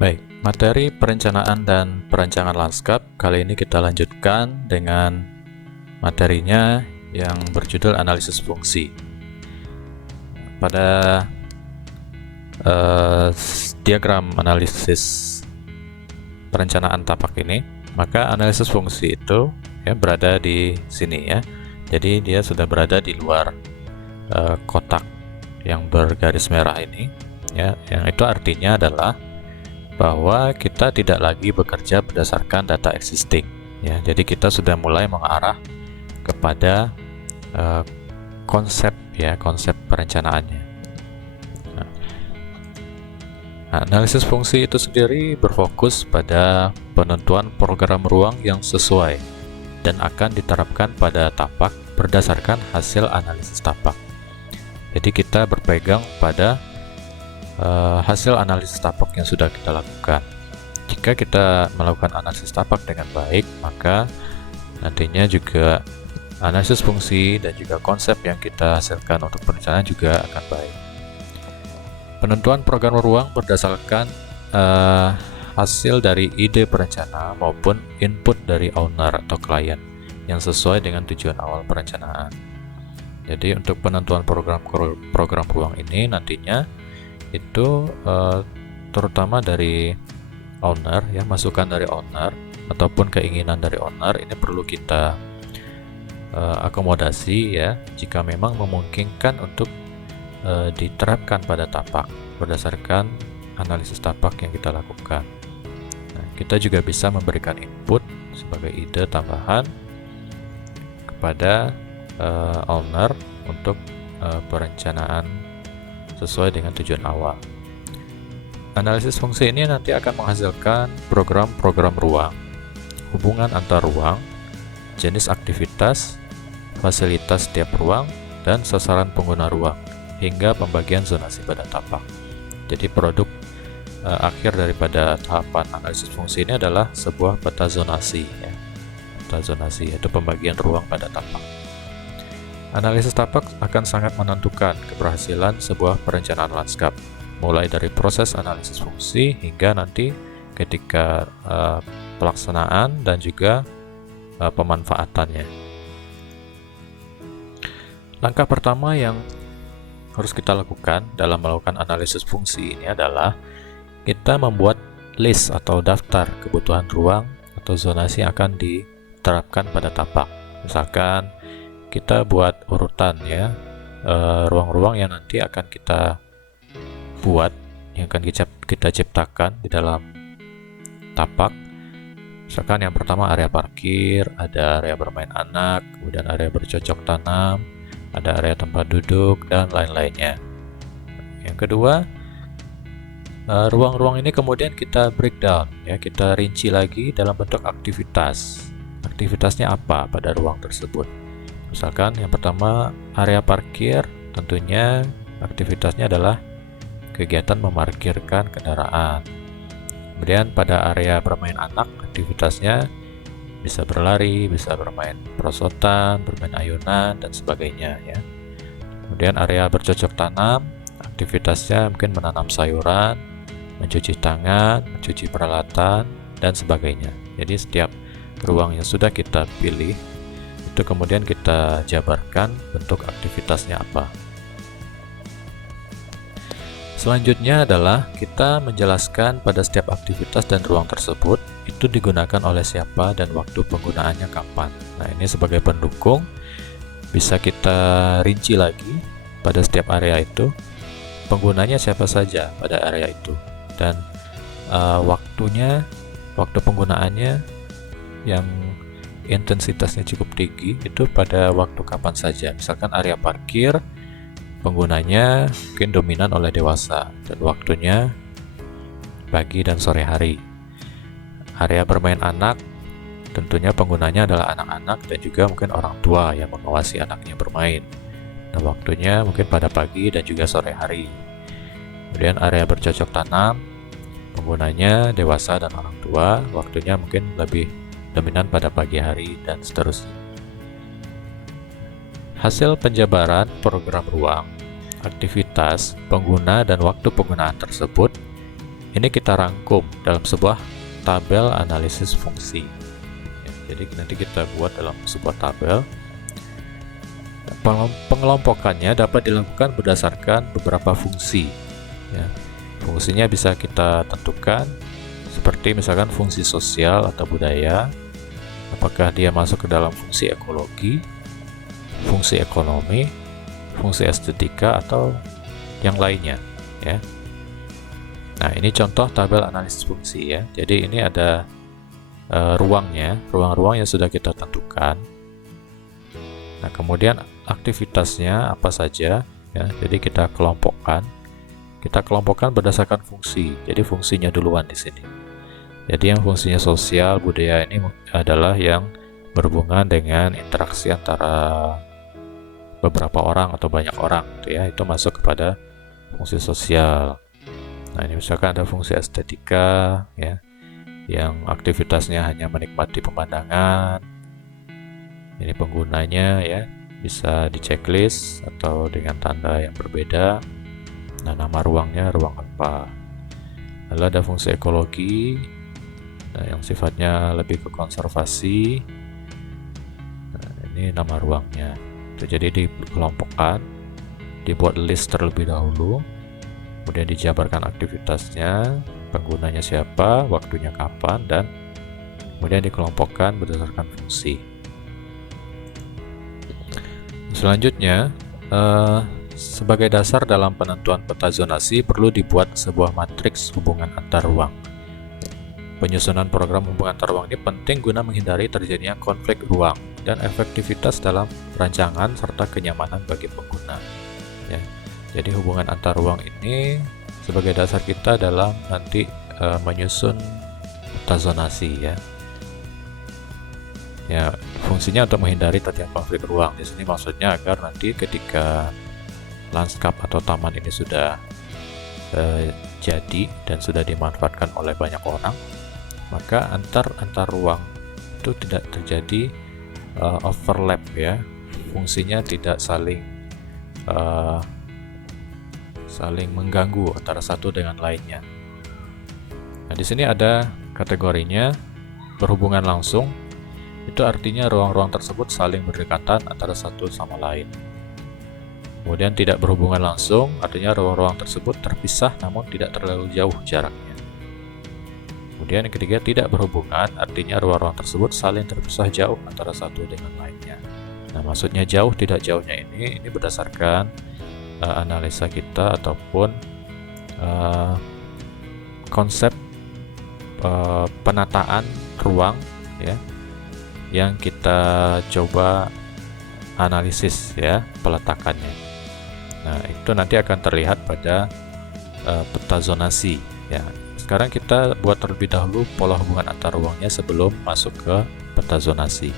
Baik, materi perencanaan dan perancangan lanskap kali ini kita lanjutkan dengan materinya yang berjudul analisis fungsi. Pada diagram analisis perencanaan tapak ini, maka analisis fungsi itu ya berada di sini ya. Jadi dia sudah berada di luar kotak yang bergaris merah ini ya. Yang itu artinya adalah bahwa kita tidak lagi bekerja berdasarkan data existing ya. Jadi kita sudah mulai mengarah kepada konsep ya, konsep perencanaannya. Analisis fungsi itu sendiri berfokus pada penentuan program ruang yang sesuai dan akan diterapkan pada tapak berdasarkan hasil analisis tapak. Jadi kita berpegang pada hasil analisis tapak yang sudah kita lakukan. Jika kita melakukan analisis tapak dengan baik, maka nantinya juga analisis fungsi dan juga konsep yang kita hasilkan untuk perencanaan juga akan baik. Penentuan program ruang berdasarkan hasil dari ide perencana maupun input dari owner atau klien yang sesuai dengan tujuan awal perencanaan. Jadi untuk penentuan program ruang ini nantinya itu terutama dari owner ya, masukan dari owner ataupun keinginan dari owner ini perlu kita akomodasi ya, jika memang memungkinkan untuk diterapkan pada tapak berdasarkan analisis tapak yang kita lakukan. Nah, kita juga bisa memberikan input sebagai ide tambahan kepada owner untuk perencanaan sesuai dengan tujuan awal. Analisis fungsi ini nanti akan menghasilkan program-program ruang, hubungan antar ruang, jenis aktivitas, fasilitas setiap ruang, dan sasaran pengguna ruang, hingga pembagian zonasi pada tapak. Jadi produk akhir daripada tahapan analisis fungsi ini adalah sebuah peta zonasi ya. Peta zonasi yaitu pembagian ruang pada tapak. Analisis tapak akan sangat menentukan keberhasilan sebuah perencanaan lanskap, mulai dari proses analisis fungsi hingga nanti ketika pelaksanaan dan juga pemanfaatannya. Langkah pertama yang harus kita lakukan dalam melakukan analisis fungsi ini adalah kita membuat list atau daftar kebutuhan ruang atau zonasi yang akan diterapkan pada tapak. Misalkan kita buat urutan ya, ruang-ruang yang nanti akan kita buat, yang akan kita ciptakan di dalam tapak. Misalkan yang pertama area parkir, ada area bermain anak, kemudian area bercocok tanam, ada area tempat duduk, dan lain-lainnya. Yang kedua, ruang-ruang ini kemudian kita breakdown ya, kita rinci lagi dalam bentuk aktivitas. Aktivitasnya apa pada ruang tersebut? Misalkan yang pertama area parkir, tentunya aktivitasnya adalah kegiatan memarkirkan kendaraan. Kemudian pada area bermain anak, aktivitasnya bisa berlari, bisa bermain perosotan, bermain ayunan, dan sebagainya ya. Kemudian area bercocok tanam, aktivitasnya mungkin menanam sayuran, mencuci tangan, mencuci peralatan, dan sebagainya. Jadi setiap ruang yang sudah kita pilih itu kemudian kita jabarkan bentuk aktivitasnya apa. Selanjutnya adalah kita menjelaskan pada setiap aktivitas dan ruang tersebut itu digunakan oleh siapa dan waktu penggunaannya kapan. Nah, ini sebagai pendukung bisa kita rinci lagi pada setiap area itu penggunanya siapa saja pada area itu, dan waktu penggunaannya yang intensitasnya cukup tinggi itu pada waktu kapan saja. Misalkan area parkir penggunanya mungkin dominan oleh dewasa dan waktunya pagi dan sore hari. Area bermain anak tentunya penggunanya adalah anak-anak dan juga mungkin orang tua yang mengawasi anaknya bermain. Nah, waktunya mungkin pada pagi dan juga sore hari. Kemudian area bercocok tanam penggunanya dewasa dan orang tua, waktunya mungkin lebih dominan pada pagi hari, dan seterusnya. Hasil penjabaran program ruang, aktivitas, pengguna, dan waktu penggunaan tersebut ini kita rangkum dalam sebuah tabel analisis fungsi. Ya, jadi nanti kita buat dalam sebuah tabel. Pengelompokannya dapat dilakukan berdasarkan beberapa fungsi. Ya, fungsinya bisa kita tentukan seperti misalkan fungsi sosial atau budaya, apakah dia masuk ke dalam fungsi ekologi, fungsi ekonomi, fungsi estetika, atau yang lainnya. Ya. Nah, ini contoh tabel analisis fungsi ya. Jadi ini ada ruangnya, ruang-ruang yang sudah kita tentukan. Nah, kemudian aktivitasnya apa saja ya. Jadi kita kelompokkan. Kita kelompokkan berdasarkan fungsi. Jadi fungsinya duluan di sini. Jadi yang fungsinya sosial, budaya ini adalah yang berhubungan dengan interaksi antara beberapa orang atau banyak orang gitu ya. Itu masuk kepada fungsi sosial. Nah, ini misalkan ada fungsi estetika ya, yang aktivitasnya hanya menikmati pemandangan. Ini penggunanya ya, bisa di checklist atau dengan tanda yang berbeda. Nah, nama ruangnya ruang apa. Lalu ada fungsi ekologi, nah, yang sifatnya lebih ke konservasi. Nah, ini nama ruangnya. Jadi dikelompokkan, dibuat list terlebih dahulu, kemudian dijabarkan aktivitasnya, penggunanya siapa, waktunya kapan, dan kemudian dikelompokkan berdasarkan fungsi. Selanjutnya, sebagai dasar dalam penentuan peta zonasi perlu dibuat sebuah matriks hubungan antar ruang. Penyusunan program hubungan antar ruang ini penting guna menghindari terjadinya konflik ruang dan efektivitas dalam rancangan serta kenyamanan bagi pengguna. Ya. Jadi hubungan antar ruang ini sebagai dasar kita dalam nanti menyusun peta zonasi ya. Ya, fungsinya untuk menghindari terjadinya konflik ruang. Di sini maksudnya agar nanti ketika lanskap atau taman ini sudah jadi dan sudah dimanfaatkan oleh banyak orang, maka antar ruang itu tidak terjadi overlap ya. Fungsinya tidak saling mengganggu antara satu dengan lainnya. Nah, di sini ada kategorinya berhubungan langsung. Itu artinya ruang-ruang tersebut saling berdekatan antara satu sama lain. Kemudian tidak berhubungan langsung, artinya ruang-ruang tersebut terpisah namun tidak terlalu jauh jaraknya. Kemudian yang ketiga, tidak berhubungan, artinya ruang-ruang tersebut saling terpisah jauh antara satu dengan lainnya. Nah, maksudnya jauh tidak jauhnya ini berdasarkan analisa kita ataupun konsep penataan ruang ya, yang kita coba analisis ya peletakannya. Nah, itu nanti akan terlihat pada peta zonasi ya. Sekarang kita buat terlebih dahulu pola hubungan antar ruangnya sebelum masuk ke peta zonasi.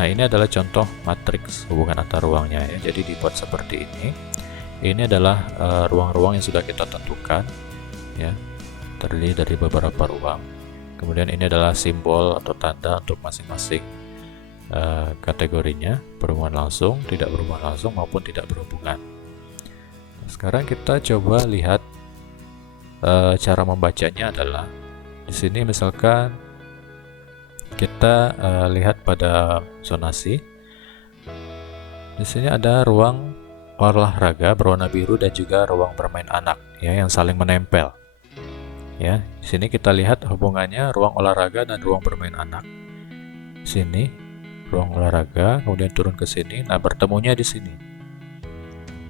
Nah, ini adalah contoh matriks hubungan antar ruangnya ya. Jadi dibuat seperti ini. Ini adalah ruang-ruang yang sudah kita tentukan ya. Terdiri dari beberapa ruang. Kemudian ini adalah simbol atau tanda untuk masing-masing kategorinya, berhubungan langsung, tidak berhubungan langsung, maupun tidak berhubungan. Sekarang kita coba lihat cara membacanya adalah di sini misalkan kita lihat pada zonasi. Di sini ada ruang olahraga berwarna biru dan juga ruang bermain anak ya yang saling menempel. Ya, di sini kita lihat hubungannya ruang olahraga dan ruang bermain anak. Di sini ruang olahraga, kemudian turun ke sini. Nah, bertemunya di sini.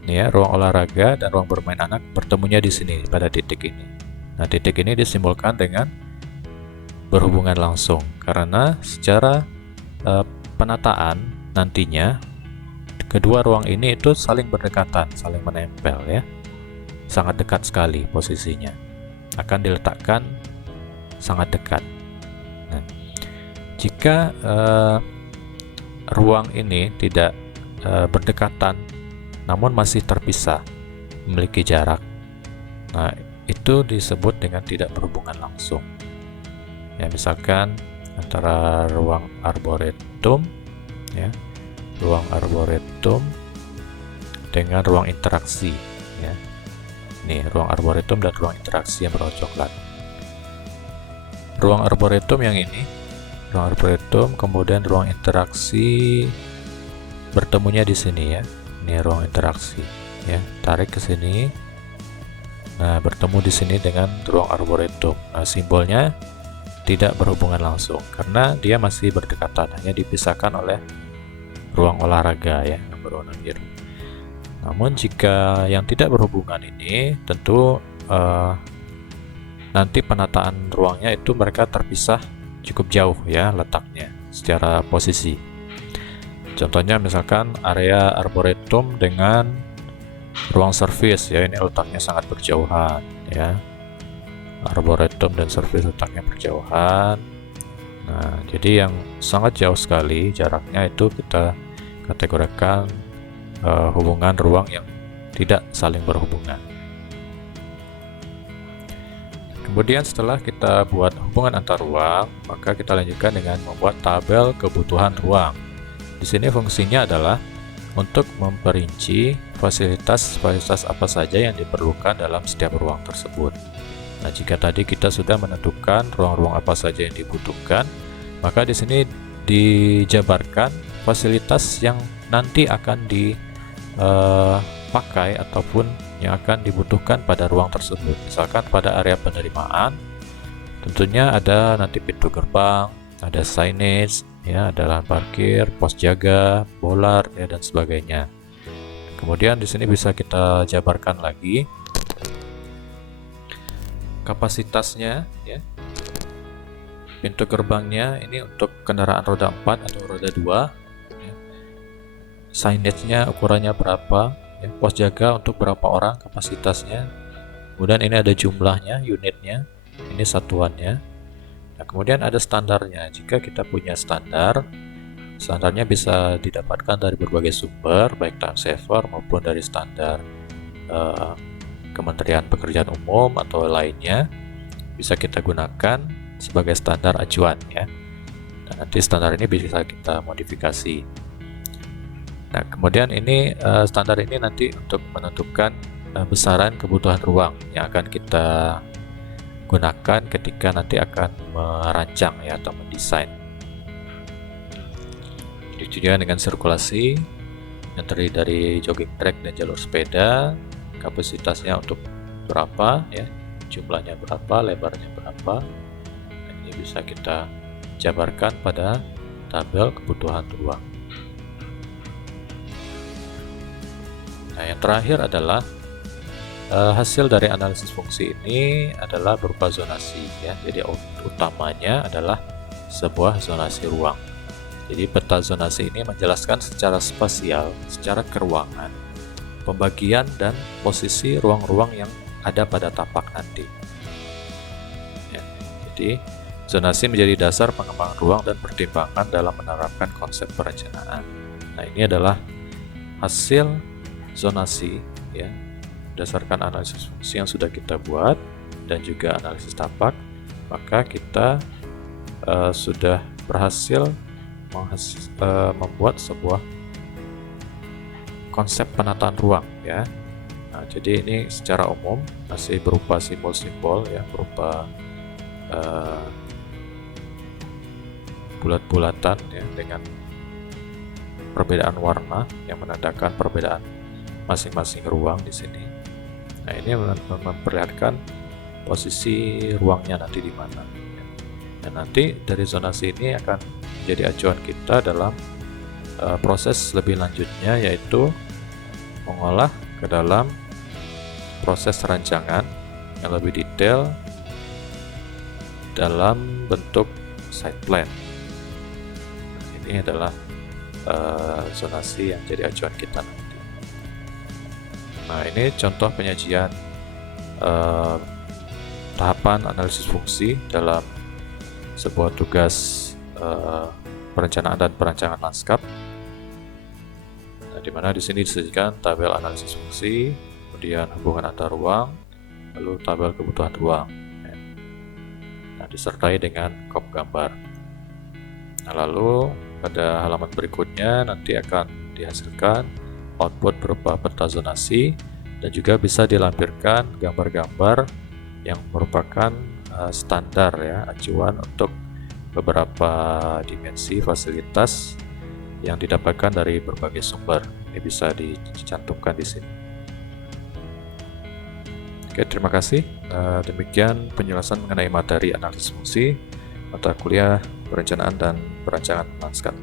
Ini ya, ruang olahraga dan ruang bermain anak bertemunya di sini pada titik ini. Nah, titik ini disimbolkan dengan berhubungan langsung karena secara penataan nantinya kedua ruang ini itu saling berdekatan, saling menempel ya. Sangat dekat sekali posisinya. Akan diletakkan sangat dekat. Nah, jika ruang ini tidak berdekatan namun masih terpisah, memiliki jarak, nah itu disebut dengan tidak berhubungan langsung ya. Misalkan antara ruang arboretum ya, ruang arboretum dengan ruang interaksi ya. Nih, ruang arboretum dan ruang interaksi yang berwarna coklat. ruang arboretum yang ini, ruang arboretum, kemudian ruang interaksi bertemunya di sini ya. Ini ruang interaksi ya, tarik ke sini. Nah, bertemu di sini dengan ruang arboretum. Nah, simbolnya tidak berhubungan langsung karena dia masih berdekatan, hanya dipisahkan oleh ruang olahraga ya yang berwarna biru. Namun jika yang tidak berhubungan ini tentu nanti penataan ruangnya itu mereka terpisah cukup jauh ya letaknya secara posisi. Contohnya misalkan area arboretum dengan ruang service ya, ini letaknya sangat berjauhan ya. Arboretum dan service letaknya berjauhan. Nah, jadi yang sangat jauh sekali jaraknya itu kita kategorikan hubungan ruang yang tidak saling berhubungan. Kemudian setelah kita buat hubungan antar ruang, maka kita lanjutkan dengan membuat tabel kebutuhan ruang. Di sini fungsinya adalah untuk memperinci fasilitas-fasilitas apa saja yang diperlukan dalam setiap ruang tersebut. Nah, jika tadi kita sudah menentukan ruang-ruang apa saja yang dibutuhkan, maka di sini dijabarkan fasilitas yang nanti akan dipakai ataupun yang akan dibutuhkan pada ruang tersebut. Misalkan pada area penerimaan, tentunya ada nanti pintu gerbang, ada signage, ya, ada lahan parkir, pos jaga, bolar, ya, dan sebagainya. Kemudian di sini bisa kita jabarkan lagi kapasitasnya, ya. Pintu gerbangnya ini untuk kendaraan roda 4 atau roda 2. Ya. Signage-nya ukurannya berapa, ya. Pos jaga untuk berapa orang kapasitasnya. Kemudian ini ada jumlahnya, unitnya, ini satuannya. Nah, kemudian ada standarnya. Jika kita punya standar, standarnya bisa didapatkan dari berbagai sumber, baik time saver maupun dari standar Kementerian Pekerjaan Umum atau lainnya, bisa kita gunakan sebagai standar acuan ya. Dan nanti standar ini bisa kita modifikasi. Nah, kemudian ini standar ini nanti untuk menentukan besaran kebutuhan ruang yang akan kita gunakan ketika nanti akan merancang ya atau mendesain. Juga dengan sirkulasi yang terdiri dari jogging track dan jalur sepeda, kapasitasnya untuk berapa ya, jumlahnya berapa, lebarnya berapa. Dan ini bisa kita jabarkan pada tabel kebutuhan ruang. Nah, yang terakhir adalah hasil dari analisis fungsi ini adalah berupa zonasi ya. Jadi utamanya adalah sebuah zonasi ruang. Jadi peta zonasi ini menjelaskan secara spasial, secara keruangan, pembagian dan posisi ruang-ruang yang ada pada tapak nanti. Ya, jadi zonasi menjadi dasar pengembangan ruang dan pertimbangan dalam menerapkan konsep perencanaan. Nah, ini adalah hasil zonasi ya, berdasarkan analisis fungsi yang sudah kita buat dan juga analisis tapak, maka kita sudah berhasil membuat sebuah konsep penataan ruang ya. Nah, jadi ini secara umum masih berupa simbol-simbol ya, berupa bulat-bulatan ya, dengan perbedaan warna yang menandakan perbedaan masing-masing ruang di sini. Nah, ini memperlihatkan posisi ruangnya nanti di mana. Dan nanti dari zonasi ini akan menjadi acuan kita dalam proses lebih lanjutnya, yaitu mengolah ke dalam proses rancangan yang lebih detail dalam bentuk site plan. Ini adalah zonasi yang jadi acuan kita nanti. Nah, ini contoh penyajian tahapan analisis fungsi dalam sebuah tugas perencanaan dan perancangan lanskap. Nah, di mana di sini disajikan tabel analisis fungsi, kemudian hubungan antar ruang, lalu tabel kebutuhan ruang. Nah, disertai dengan kop gambar. Nah, lalu pada halaman berikutnya nanti akan dihasilkan output berupa peta zonasi dan juga bisa dilampirkan gambar-gambar yang merupakan standar ya, acuan untuk beberapa dimensi fasilitas yang didapatkan dari berbagai sumber. Ini bisa dicantumkan di sini. Oke, terima kasih. Demikian penjelasan mengenai materi analisis fungsi, mata kuliah perencanaan dan perancangan lanskap.